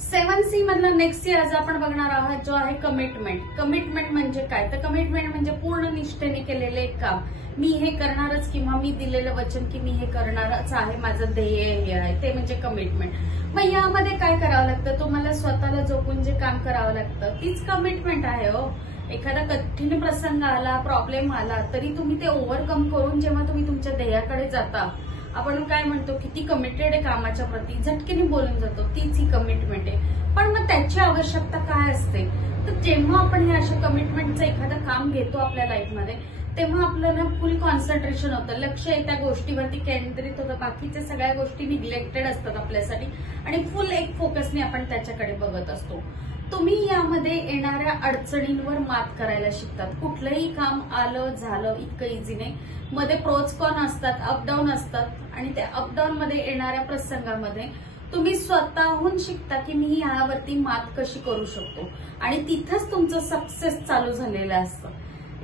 7C मधला next C आज आपण बघणार आहोत जो आहे कमिटमेंट. कमिटमेंट म्हणजे काय? तर कमिटमेंट म्हणजे पूर्ण निष्ठेने केलेले एक काम. मी हे करणारच किंवा मी दिलेलं वचन की मी हे करणारच आहे, माझं ध्येय हे आहे, ते म्हणजे कमिटमेंट. मग यामध्ये काय करावं लागतं? तुम्हाला स्वतःला जोपून जे काम करावं लागतं तीच कमिटमेंट आहे हो. एखादा कठीण प्रसंग आला, प्रॉब्लेम आला तरी तुम्ही ते ओव्हरकम करून जेव्हा तुम्ही तुमच्या ध्येयाकडे जाता, आपण काय म्हणतो किती कमिटेड आहे कामाच्या प्रती, झटकेने बोलून जातो, तीच ही कमिटमेंट आहे. पण मग त्याची आवश्यकता काय असते? तर जेव्हा आपण हे अशा कमिटमेंटचं एखादं काम घेतो आपल्या लाईफमध्ये, तेव्हा आपल्याला फुल कॉन्सन्ट्रेशन होतं, लक्ष आहे त्या गोष्टीवरती केंद्रित होतं, बाकीच्या सगळ्या गोष्टी निग्लेक्टेड असतात आपल्यासाठी आणि फुल एक फोकसने आपण त्याच्याकडे बघत असतो. तुम्ही यामध्ये येणाऱ्या अडचणींवर मात करायला शिकतात. कुठलंही काम आलं झालं इतकं इझी नाही. मध्ये प्रोज कॉन असतात, अपडाऊन असतात आणि त्या अपडाऊन मध्ये येणाऱ्या प्रसंगामध्ये तुम्ही स्वतःहून शिकता की मी यावरती मात कशी करू शकतो आणि तिथंच तुमचं सक्सेस चालू झालेलं असतं.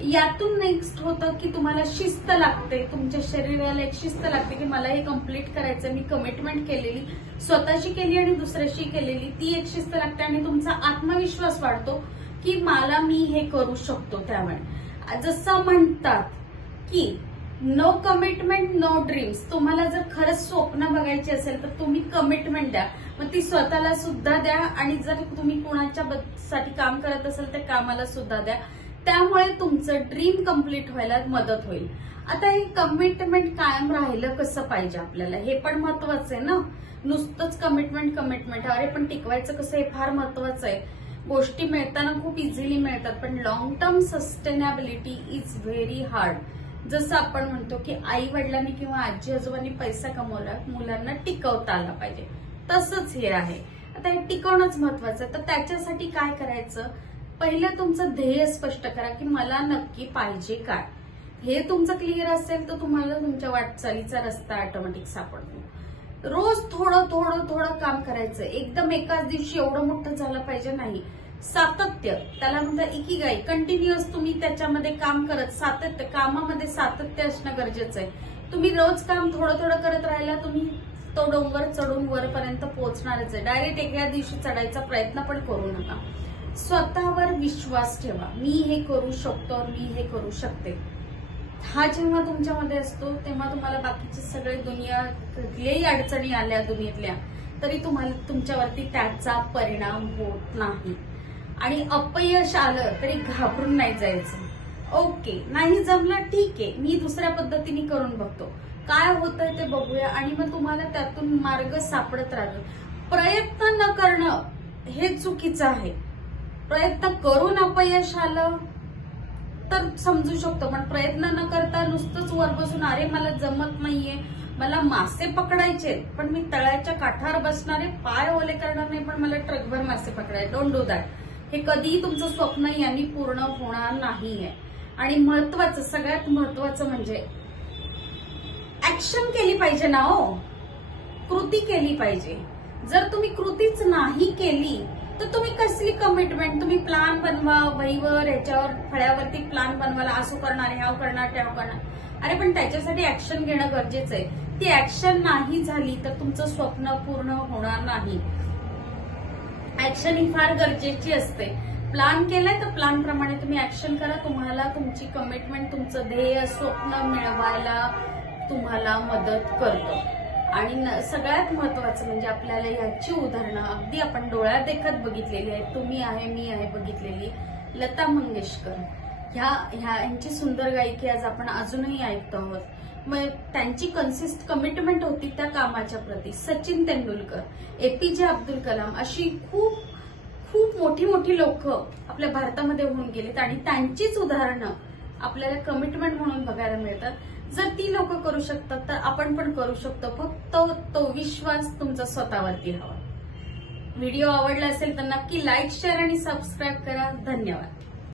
यातून नेक्स्ट होतं की तुम्हाला शिस्त लागते, तुमच्या शरीराला एक शिस्त लागते की मला हे कम्प्लीट करायचं. मी कमिटमेंट केलेली, स्वतःशी केली आणि दुसऱ्याशी केलेली, ती एक शिस्त लागते आणि तुमचा आत्मविश्वास वाढतो की मला मी हे करू शकतो. त्यामुळे जसं म्हणतात की नो कमिटमेंट नो ड्रीम्स. तुम्हाला जर खरंच स्वप्न बघायची असेल तर तुम्ही कमिटमेंट द्या, मग ती स्वतःला सुद्धा द्या आणि जर तुम्ही कुणाच्या साठी काम करत असेल तर कामाला सुद्धा द्या. त्यामुळे तुमचं ड्रीम कम्प्लीट व्हायला मदत होईल. आता हे कमिटमेंट कायम राहिलं कसं पाहिजे आपल्याला, हे पण महत्वाचं आहे ना. नुसतंच कमिटमेंट अरे पण टिकवायचं कसं हे फार महत्वाचं आहे. गोष्टी मिळताना खूप इझिली मिळतात पण long term sustainability is very hard. जसं आपण म्हणतो की आई वडिलांनी किंवा आजी आजोबांनी पैसा कमवला, मुलांना टिकवता आला पाहिजे, तसंच हे आहे. आता हे टिकवणंच महत्वाचं आहे. तर त्याच्यासाठी काय करायचं? पहिलं तुमचं ध्येय स्पष्ट करा की मला नक्की पाहिजे काय. हे तुमचं क्लिअर असेल तर तुम्हाला तुमच्या वाटचालीचा रस्ता ऑटोमॅटिक सापडतो. रोज थोडं थोडं थोडं काम करायचं. एकदम एकाच दिवशी एवढं मोठं झालं पाहिजे नाही. सातत्य, त्याला म्हणतात इकिगाई. कंटिन्युअस तुम्ही त्याच्यामध्ये काम करत, सातत्य, कामामध्ये सातत्य असणं गरजेचं आहे. तुम्ही रोज काम थोडं थोडं करत राहिला, तुम्ही तो डोंगर चढून वरपर्यंत पोहोचणारच आहे. डायरेक्ट एका दिवशी चढायचा प्रयत्न पण करू नका. स्वतःवर विश्वास ठेवा. मी हे करू शकतो, मी हे करू शकते. हा जेव्हा तुमच्यामध्ये असतो तेव्हा तुम्हाला बाकीचे सगळे दुनिया कुठल्याही अडचणी आल्या दुनियेतल्या तरी तुम्हाला तुमच्यावरती त्याचा परिणाम होत नाही. आणि अपयश आलं तरी घाबरून नाही जायचं. ओके, नाही जमलं ठीक आहे, मी दुसऱ्या पद्धतीने करून बघतो, काय होतंय ते बघूया आणि मग तुम्हाला त्यातून मार्ग सापडत राहतो. प्रयत्न न करणं हे चुकीचं आहे. प्रयत्न करून अपयश आलं तर समजू शकतो, पण प्रयत्न न करता नुसतंच वर बसून अरे मला जमत नाहीये, मला मासे पकडायचे पण मी तळ्याच्या काठावर बसणारे, पाय ओले करणार नाही पण मला ट्रकभर मासे पकडायचे. Don't do that. हे कधीही तुमचं स्वप्न यांनी पूर्ण होणार नाहीये. आणि महत्वाचं, सगळ्यात महत्वाचं म्हणजे ऍक्शन केली पाहिजे ना हो, कृती केली पाहिजे. जर तुम्ही कृतीच नाही केली तर तुम्ही कसली कमिटमेंट? तुम्ही प्लॅन बनवा, वहीवर ह्याच्यावर फळ्यावरती प्लॅन बनवायला, असं करणार, ह्याव करणार, त्याव करणार. अरे पण त्याच्यासाठी ऍक्शन घेणं गरजेचं आहे. ती ऍक्शन नाही झाली तर तुमचं स्वप्न पूर्ण होणार नाही. ऍक्शन ही फार गरजेची असते. प्लॅन केलाय तर प्लॅन प्रमाणे तुम्ही ऍक्शन करा. तुम्हाला तुमची कमिटमेंट, तुमचं ध्येय, स्वप्न मिळवायला तुम्हाला मदत करतो. आणि सगळ्यात महत्वाचं म्हणजे आपल्याला याची उदाहरणं अगदी आपण डोळ्यात देखत बघितलेली आहेत. तुम्ही आहे, मी आहे बघितलेली. लता मंगेशकर ह्यांची सुंदर गायकी आज आपण अजूनही ऐकतो आहोत. मग त्यांची कन्सिस्ट कमिटमेंट होती त्या कामाच्या प्रती. सचिन तेंडुलकर, एपीजे अब्दुल कलाम अशी खूप खूप मोठी मोठी लोक आपल्या भारतामध्ये होऊन गेलीत आणि त्यांचीच उदाहरणं आपल्याला कमिटमेंट म्हणून बघायला मिळतात. जर ती लोक करू शकतात तर आपण पण करू शकतो. फक्त तो विश्वास तुमचा स्वतःवरती हवा. व्हिडिओ आवडला असेल तर नक्की लाईक, शेअर आणि सबस्क्राईब करा. धन्यवाद.